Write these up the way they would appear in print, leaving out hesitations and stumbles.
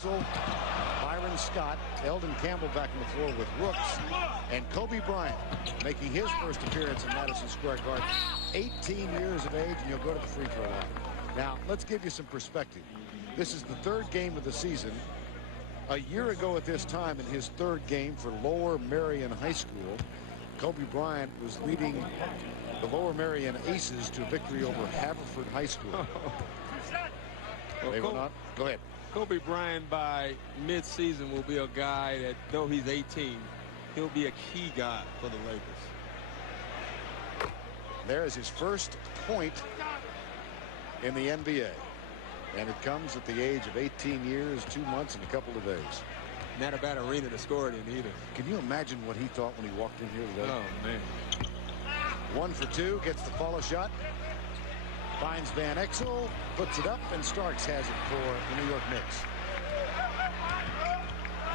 Byron Scott, Eldon Campbell back on the floor with Rooks, and Kobe Bryant making his first appearance in Madison Square Garden. 18 years of age, and you'll go to the free throw line. Now, let's give you some perspective. This is the third game of the season. A year ago at this time, in his third game for Lower Merion High School, Kobe Bryant was leading the Lower Merion Aces to a victory over Haverford High School. Well, go ahead. Kobe Bryant by mid-season will be a guy that, though he's 18, he'll be a key guy for the Lakers. There is his first point in the NBA. And it comes at the age of 18 years, 2 months, and a couple of days. Not a bad arena to score it in either. Can you imagine what he thought when he walked in here today? Oh, man. 1 for 2, gets the follow shot. Finds Van Exel, puts it up, and Starks has it for the New York Knicks.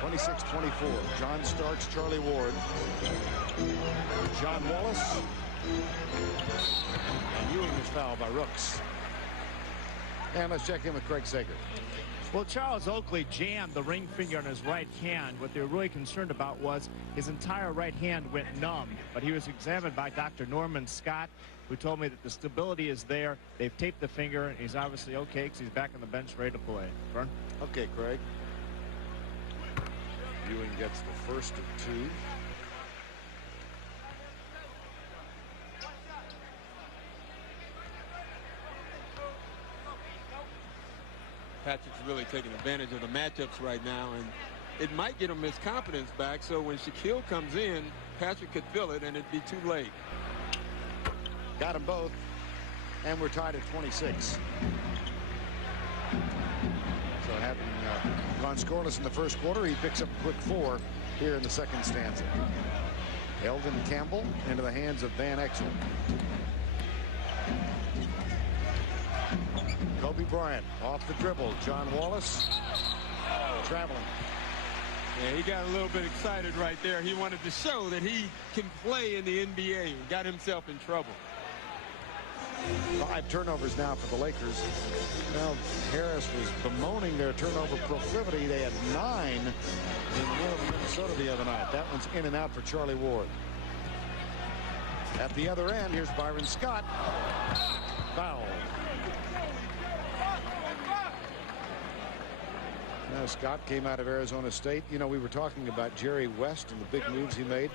26-24. John Starks, Charlie Ward, John Wallace, and Ewing is fouled by Rooks. And let's check in with Craig Sager. Well, Charles Oakley jammed the ring finger on his right hand. What they were really concerned about was his entire right hand went numb. But he was examined by Dr. Norman Scott, who told me that the stability is there. They've taped the finger, and he's obviously okay because he's back on the bench ready to play. Vern? Okay, Craig. Ewing gets the first of 2. Patrick's really taking advantage of the matchups right now, and it might get him his confidence back, so when Shaquille comes in, Patrick could feel it, and it'd be too late. Got them both, and we're tied at 26. So having gone scoreless in the first quarter, he picks up a quick 4 here in the second stanza. Eldon Campbell into the hands of Van Exel. Kobe Bryant off the dribble. John Wallace traveling. Yeah, he got a little bit excited right there. He wanted to show that he can play in the NBA and got himself in trouble. 5 turnovers now for the Lakers. Well, Harris was bemoaning their turnover proclivity. They had 9 in the middle of Minnesota the other night. That one's in and out for Charlie Ward. At the other end, here's Byron Scott. Foul. Now, Scott came out of Arizona State. You know, we were talking about Jerry West and the big moves he made.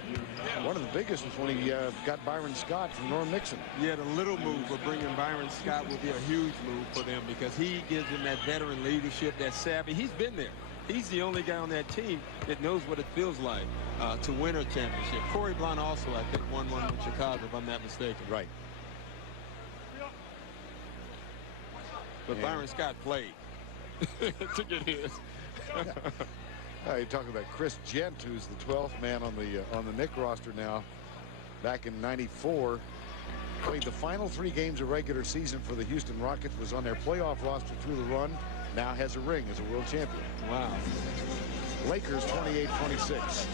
One of the biggest was when he got Byron Scott from Norm Nixon. Yeah, the little move for bringing Byron Scott will be a huge move for them because he gives them that veteran leadership, that savvy. He's been there. He's the only guy on that team that knows what it feels like to win a championship. Corey Blount also, I think, won one with Chicago, if I'm not mistaken. Right. But Byron Scott played to get his. You're talking about Chris Gent, who's the 12th man on the Knick roster now. Back in '94, played the final 3 games of regular season for the Houston Rockets. Was on their playoff roster through the run. Now has a ring as a world champion. Wow. Lakers 28-26.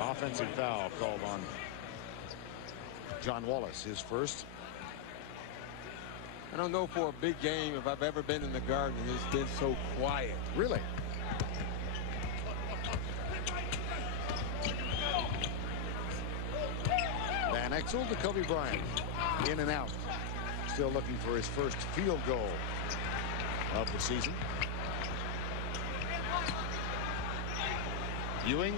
Offensive foul called on John Wallace, his first. I don't know for a big game if I've ever been in the Garden and it's been so quiet. Really? Van Exel to Kobe Bryant. In and out. Still looking for his first field goal of the season. Ewing.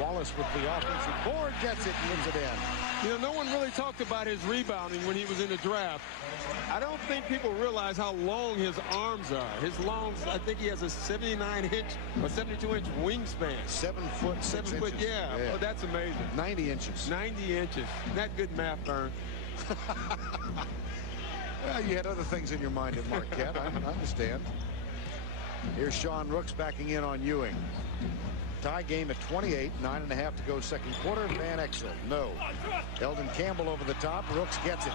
Wallace with the offensive board, gets it, and wins it in. You know, no one really talked about his rebounding when he was in the draft. I don't think people realize how long his arms are. His longs, I think he has a 79-inch or 72-inch wingspan. 7 foot, 6 7 foot, inches. yeah. Oh, that's amazing. 90 inches. 90 inches. Not good math, Vern. Well, you had other things in your mind at Marquette. I understand. Here's Sean Rooks backing in on Ewing. Tie game at 28, 9.5 to go second quarter. Van Exel, no. Eldon Campbell over the top. Rooks gets it.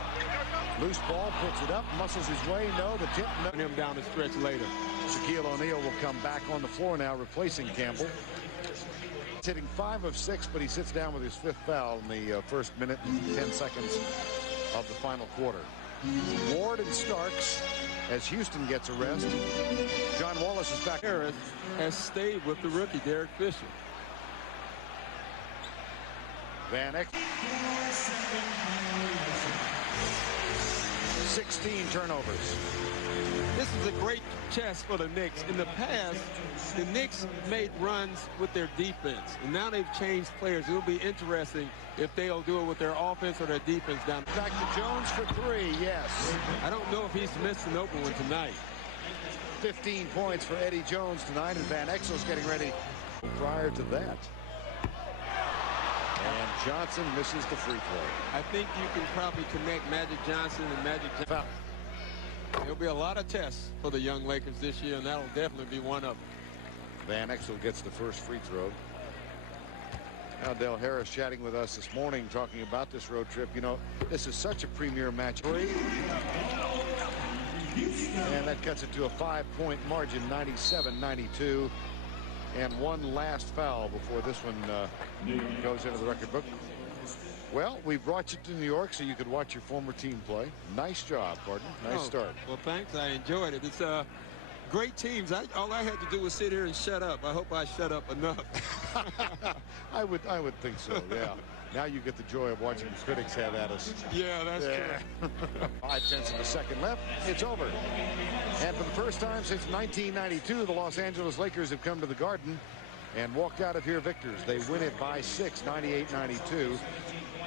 Loose ball, puts it up, muscles his way. No, the tip. No. Him down the stretch later. Shaquille O'Neal will come back on the floor now, replacing Campbell. hitting 5 of 6, but he sits down with his 5th foul in the first minute and 10 seconds of the final quarter. Ward and Starks as Houston gets a rest. John Wallace is back. Harris has stayed with the rookie, Derek Fisher. Van Eck. 16 turnovers. This is a great test for the Knicks. In the past, the Knicks made runs with their defense, and now they've changed players. It'll be interesting if they'll do it with their offense or their defense down. Back to Jones for 3, yes. I don't know if he's missed an open one tonight. 15 points for Eddie Jones tonight, and Van Exel's getting ready prior to that. And Johnson misses the free throw. I think you can probably connect Magic Johnson and Magic Johnson. There'll be a lot of tests for the young Lakers this year, and that'll definitely be one of them. Van Exel gets the first free throw. Now Del Harris chatting with us this morning, talking about this road trip. You know, this is such a premier match. And that cuts it to a 5-point margin, 97-92. And one last foul before this one goes into the record book. Well, we brought you to New York so you could watch your former team play. Nice job, Gordon. Nice start. Well, thanks. I enjoyed it. It's great teams. All I had to do was sit here and shut up. I hope I shut up enough. I would think so, yeah. Now you get the joy of watching the critics have at us. Yeah, that's true. 5/10 of a second left. It's over. And for the first time since 1992, the Los Angeles Lakers have come to the Garden and walked out of here victors. They win it by 6, 98-92.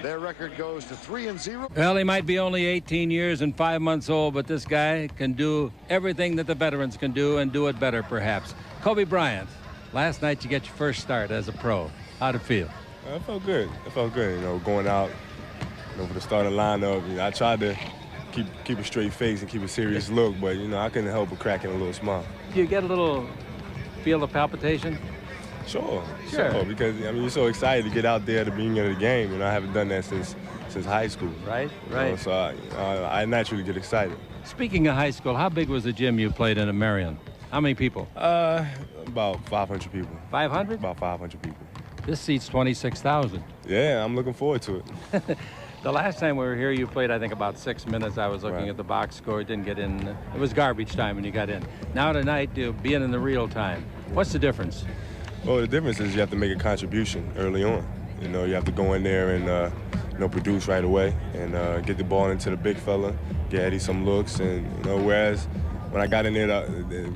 Their record goes to 3-0. Well, he might be only 18 years and 5 months old, but this guy can do everything that the veterans can do and do it better, perhaps. Kobe Bryant, last night you get your first start as a pro. How'd it feel? It felt good. It felt good, you know, going out, you know, for the starting lineup. You know, I tried to keep a straight face and keep a serious look, but, you know, I couldn't help but cracking a little smile. Do you get a little feel of palpitation? Sure, because, I mean, you're so excited to get out there at the beginning of the game. You know, I haven't done that since high school. Right. You know, so I naturally get excited. Speaking of high school, how big was the gym you played in at Marion? How many people? About 500 people. 500? About 500 people. This seats 26,000. Yeah, I'm looking forward to it. The last time we were here, you played, I think, about 6 minutes. I was looking at the box score. Didn't get in. It was garbage time when you got in. Now tonight, being in the real time. What's the difference? Well, the difference is you have to make a contribution early on. You know, you have to go in there and, you know, produce right away and get the ball into the big fella, get Eddie some looks. And, you know, whereas when I got in there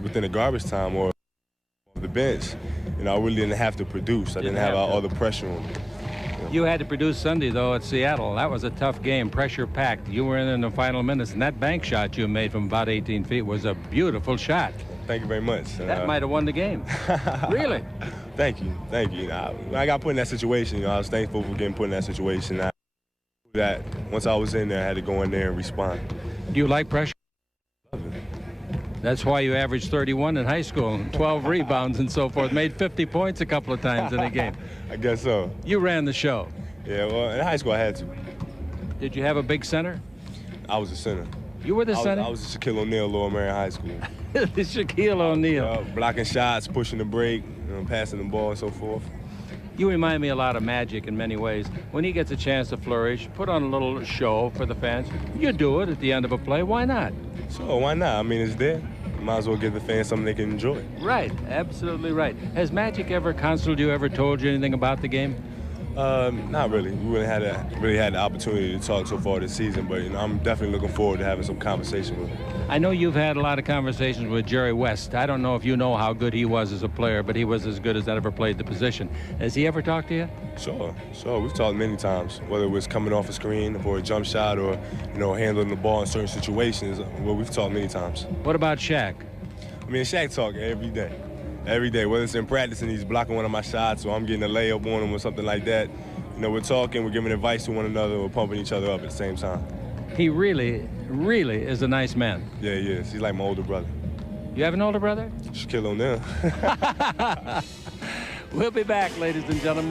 within the garbage time or the bench, you know, I really didn't have to produce. I didn't have all the pressure on me. You had to produce Sunday, though, at Seattle. That was a tough game, pressure-packed. You were in the final minutes, and that bank shot you made from about 18 feet was a beautiful shot. Thank you very much. That might have won the game. Really? Thank you. Thank you. When I got put in that situation, you know, I was thankful for getting put in that situation. That once I was in there, I had to go in there and respond. Do you like pressure? That's why you averaged 31 in high school, 12 rebounds and so forth, made 50 points a couple of times in a game. I guess so. You ran the show. Yeah, well, in high school I had to. Did you have a big center? I was a center. You were the center? I was a Shaquille O'Neal, Lower Marion High School. Shaquille O'Neal. Blocking shots, pushing the break, you know, passing the ball and so forth. You remind me a lot of Magic in many ways. When he gets a chance to flourish, put on a little show for the fans. You do it at the end of a play. Why not? Sure, why not? I mean, it's there. Might as well give the fans something they can enjoy. Right, absolutely right. Has Magic ever counseled you, ever told you anything about the game? Not really. We really had the opportunity to talk so far this season, but, you know, I'm definitely looking forward to having some conversation with him. I know you've had a lot of conversations with Jerry West. I don't know if you know how good he was as a player, but he was as good as that ever played the position. Has he ever talked to you? Sure. We've talked many times, whether it was coming off a screen for a jump shot or, you know, handling the ball in certain situations. Well, we've talked many times. What about Shaq? I mean, Shaq talk every day. Every day, whether it's in practice and he's blocking one of my shots or I'm getting a layup on him or something like that. You know, we're talking, we're giving advice to one another, we're pumping each other up at the same time. He really, really is a nice man. Yeah, he is. He's like my older brother. You have an older brother? Shaquille O'Neal. We'll be back, ladies and gentlemen.